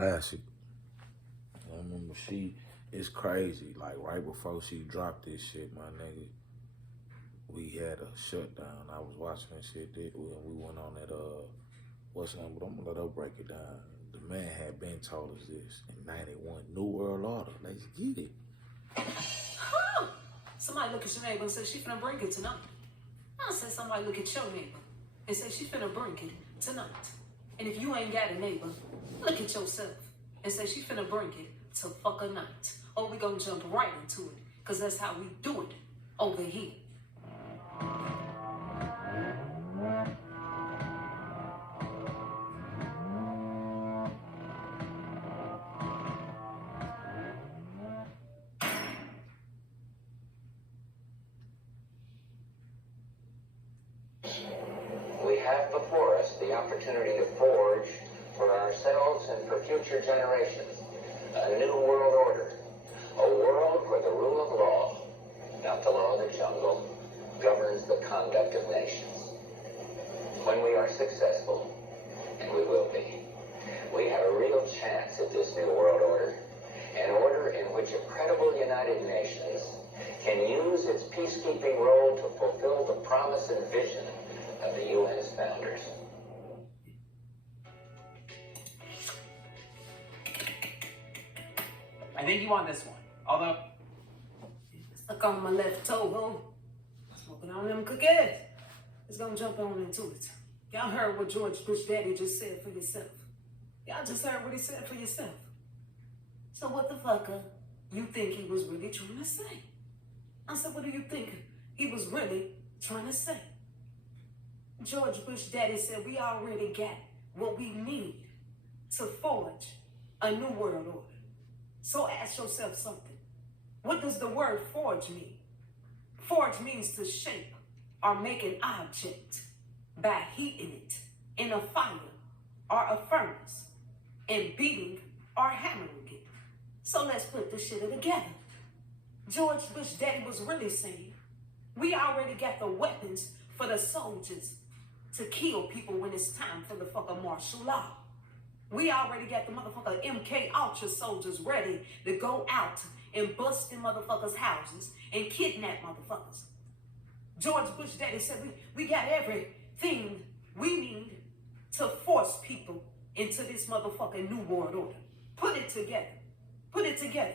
classic. I remember it's crazy. Like right before she dropped this shit, my nigga, we had a shutdown. I was watching that shit. We went on that what's the name? But I'm gonna let her break it down. The man had been told us this in '91. New World Order. Let's get it. Huh? Somebody look at your neighbor and say she finna bring it tonight. I said somebody look at your neighbor and say she finna bring it tonight. And if you ain't got a neighbor, look at yourself and say she finna bring it to fuck a night. Or we gonna jump right into it, cause that's how we do it over here. We have before us the opportunity to forge for ourselves and for future generations a new world order, a world where the rule of law, not the law of the jungle, governs the conduct of nations. When we are successful, and we will be, we have a real chance at this new world order, an order in which a credible United Nations can use its peacekeeping role to fulfill the promise and vision of the UN's founders. I think you want this one. Although, Stuck on my left toe, ho. Smoking on them cookies. It's gonna jump on into it. Y'all heard what George Bush Daddy just said for yourself. Y'all just heard what he said for yourself. So what the fucker you think he was really trying to say? I said, what do you think he was really trying to say? George Bush Daddy said we already got what we need to forge a new world order. So ask yourself something. What does the word forge mean? Forge means to shape or make an object by heating it in a fire or a furnace and beating or hammering it. So let's put this shit together. George Bush Daddy was really saying, we already got the weapons for the soldiers to kill people when it's time for the fucking martial law. We already got the motherfucker MK Ultra soldiers ready to go out and bust in motherfuckers' houses and kidnap motherfuckers. George Bush Daddy said we got everything we need to force people into this motherfucking new world order. Put it together. Put it together.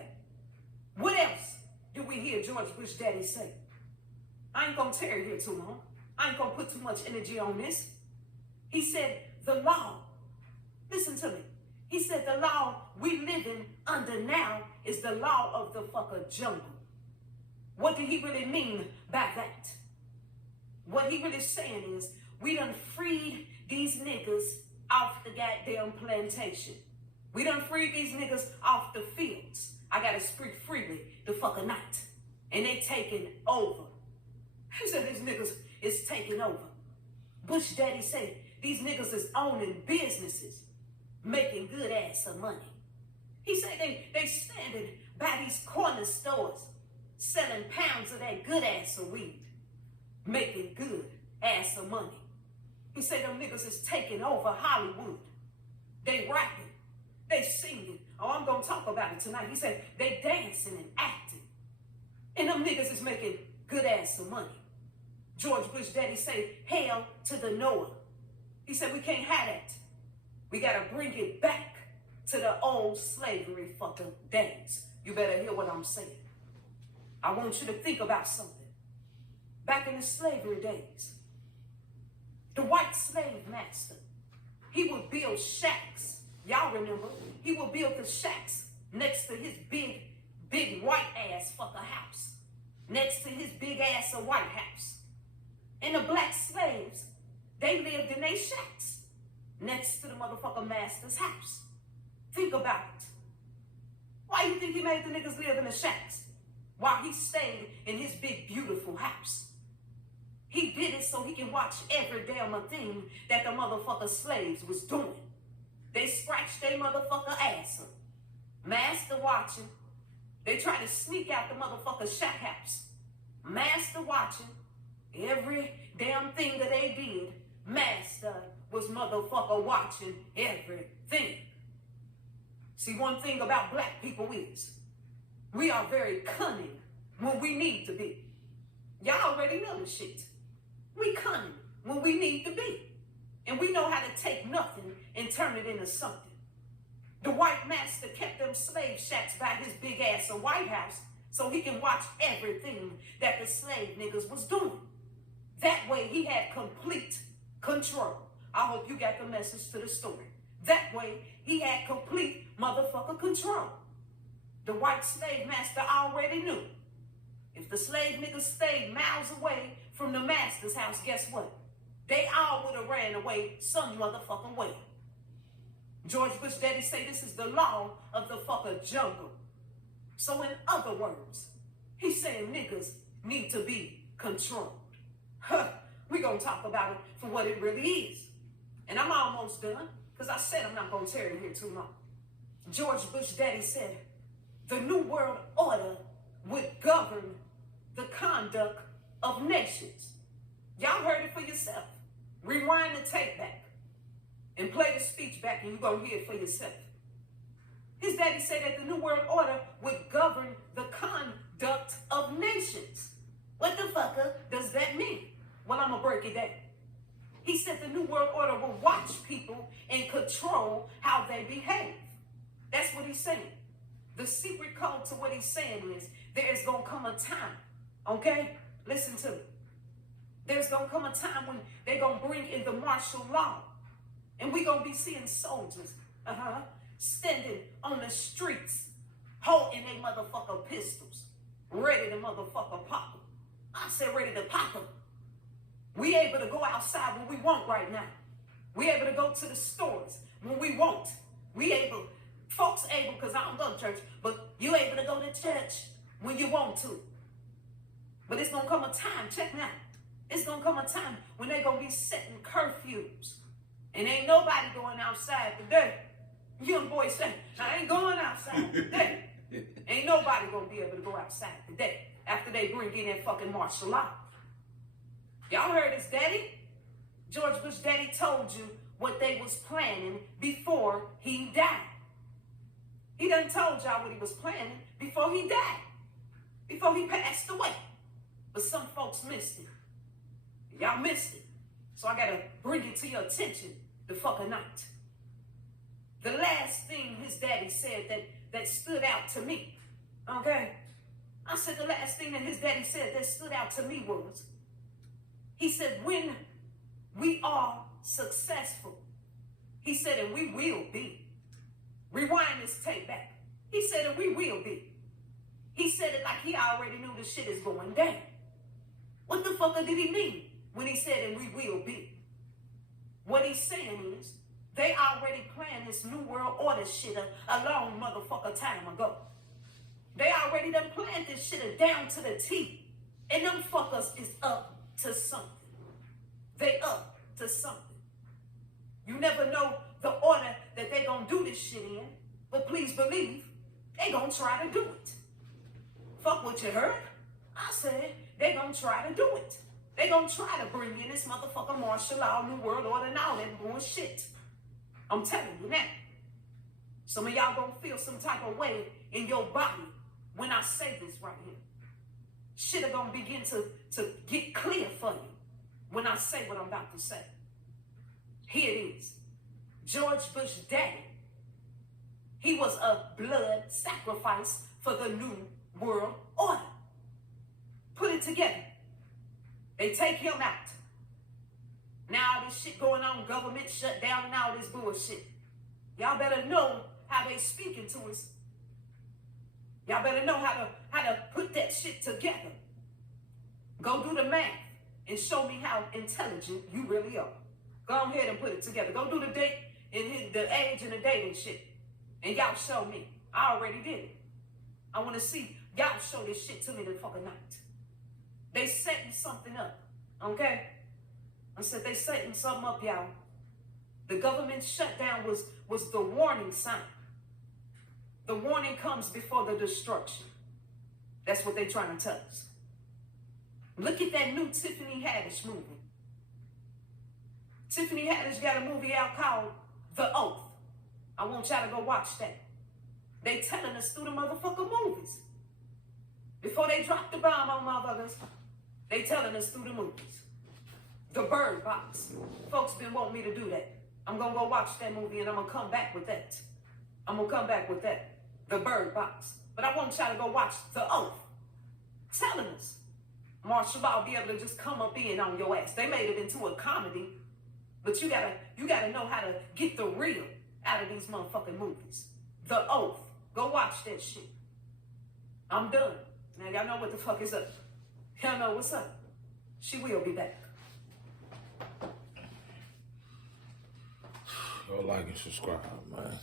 What else do we hear George Bush Daddy say? I ain't gonna tarry here too long. I ain't gonna put too much energy on this. He said the law. Listen to me. He said the law we living under now is the law of the fucker jungle. What did he really mean by that? What he really saying is we done freed these niggas off the goddamn plantation. We done freed these niggas off the fields. I gotta speak freely the fucking night. And they taking over. He said these niggas is taking over. Bush Daddy said these niggas is owning businesses, making good ass of money. He said they standing by these corner stores, selling pounds of that good ass of weed, making good ass of money. He said them niggas is taking over Hollywood. They rapping, they singing. Oh, I'm gonna talk about it tonight. He said they dancing and acting. And them niggas is making good ass of money. George Bush Daddy said, hail to the Noah. He said we can't have that. We gotta bring it back to the old slavery fucking days. You better hear what I'm saying. I want you to think about something. Back in the slavery days, the white slave master, he would build shacks. Y'all remember? He would build the shacks next to his big white ass fucker house. Next to his big ass of white house. And the black slaves, they lived in their shacks next to the motherfucker master's house. Think about it. Why you think he made the niggas live in the shacks while he stayed in his big, beautiful house? He did it so he can watch every damn thing that the motherfucker slaves was doing. They scratched their motherfucker ass up. Master watching. They tried to sneak out the motherfucker shack house. Master watching. Every damn thing that they did, Master was motherfucker watching everything. See, one thing about black people is we are very cunning when we need to be. Y'all already know this shit. We cunning when we need to be. And we know how to take nothing and turn it into something. The white master kept them slave shacks by his big ass a White House so he can watch everything that the slave niggas was doing. That way he had complete control. I hope you got the message to the story. That way he had complete motherfucker control. The white slave master already knew. If the slave niggas stayed miles away from the master's house, guess what? They all would have ran away some motherfucking way. George Bush Daddy say this is the law of the fucker jungle. So in other words, he's saying niggas need to be controlled. We gonna talk about it for what it really is. And I'm almost done, because I said I'm not gonna tear it here too long. George Bush Daddy said the New World Order would govern the conduct of nations. Y'all heard it for yourself. Rewind the tape back and play the speech back and you're going to hear it for yourself. His daddy said that the New World Order would govern the conduct of nations. What the fucker does that mean? Well, I'm going to break it down. He said the New World Order will watch people and control how they behave. That's what he's saying. The secret code to what he's saying is there is going to come a time, okay? Listen to me. There's going to come a time when they're going to bring in the martial law. And we're going to be seeing soldiers standing on the streets, holding their motherfucker pistols, ready to motherfucker pop them. I said ready to pop them. We able to go outside when we want right now. We able to go to the stores when we want. We able, folks able, because I don't go to church, but you able to go to church when you want to. But it's going to come a time, check now. It's going to come a time when they're going to be setting curfews. And ain't nobody going outside today. Young boy say, I ain't going outside today. Ain't nobody going to be able to go outside today after they bring in that fucking martial law. Y'all heard his daddy? George Bush Daddy told you what they was planning before he died. He done told y'all what he was planning before he died. Before he passed away. But some folks missed it. Y'all missed it. So I gotta bring it to your attention the fucking night. The last thing his daddy said that stood out to me, okay? I said the last thing that his daddy said that stood out to me was, he said, when we are successful, he said, and we will be. Rewind this tape back. He said, and we will be. He said it like he already knew the shit is going down. What the fuck did he mean when he said, and we will be? What he's saying is, they already planned this New World Order shit a long motherfucker time ago. They already done planned this shit down to the T. And them fuckers is up to something. They up to something. You never know the order that they gonna do this shit in, but please believe, they gonna try to do it. Fuck what you heard. I said, they gonna try to do it. They gonna try to bring in this motherfucker martial law, New World Order, and all that bullshit. I'm telling you now. Some of y'all gonna feel some type of way in your body when I say this right here. Shit are gonna begin to get clear for you when I say what I'm about to say. Here it is. George Bush Daddy. He was a blood sacrifice for the New World Order. Put it together. They take him out. Now all this shit going on, government shut down and all this bullshit. Y'all better know how they speaking to us. Y'all better know how to put that shit together. Go do the math and show me how intelligent you really are. Go ahead and put it together. Go do the date and the age and the date and shit. And y'all show me. I already did it. I want to see y'all show this shit to me the fucking night. They setting something up, okay? I said they setting something up, y'all. The government shutdown was the warning sign. The warning comes before the destruction. That's what they trying to tell us. Look at that new Tiffany Haddish movie. Tiffany Haddish got a movie out called The Oath. I want y'all to go watch that. They telling us through the motherfucking movies. Before they drop the bomb on motherfuckers, they telling us through the movies. The Bird Box. Folks been wanting me to do that. I'm gonna go watch that movie and I'm gonna come back with that. The Bird Box. But I want y'all to go watch The Oath. Telling us. Martial law be able to just come up in on your ass. They made it into a comedy, but you gotta know how to get the real out of these motherfucking movies. The Oath. Go watch that shit. I'm done. Now y'all know what the fuck is up. Y'all know what's up. She will be back. Go like and subscribe, man.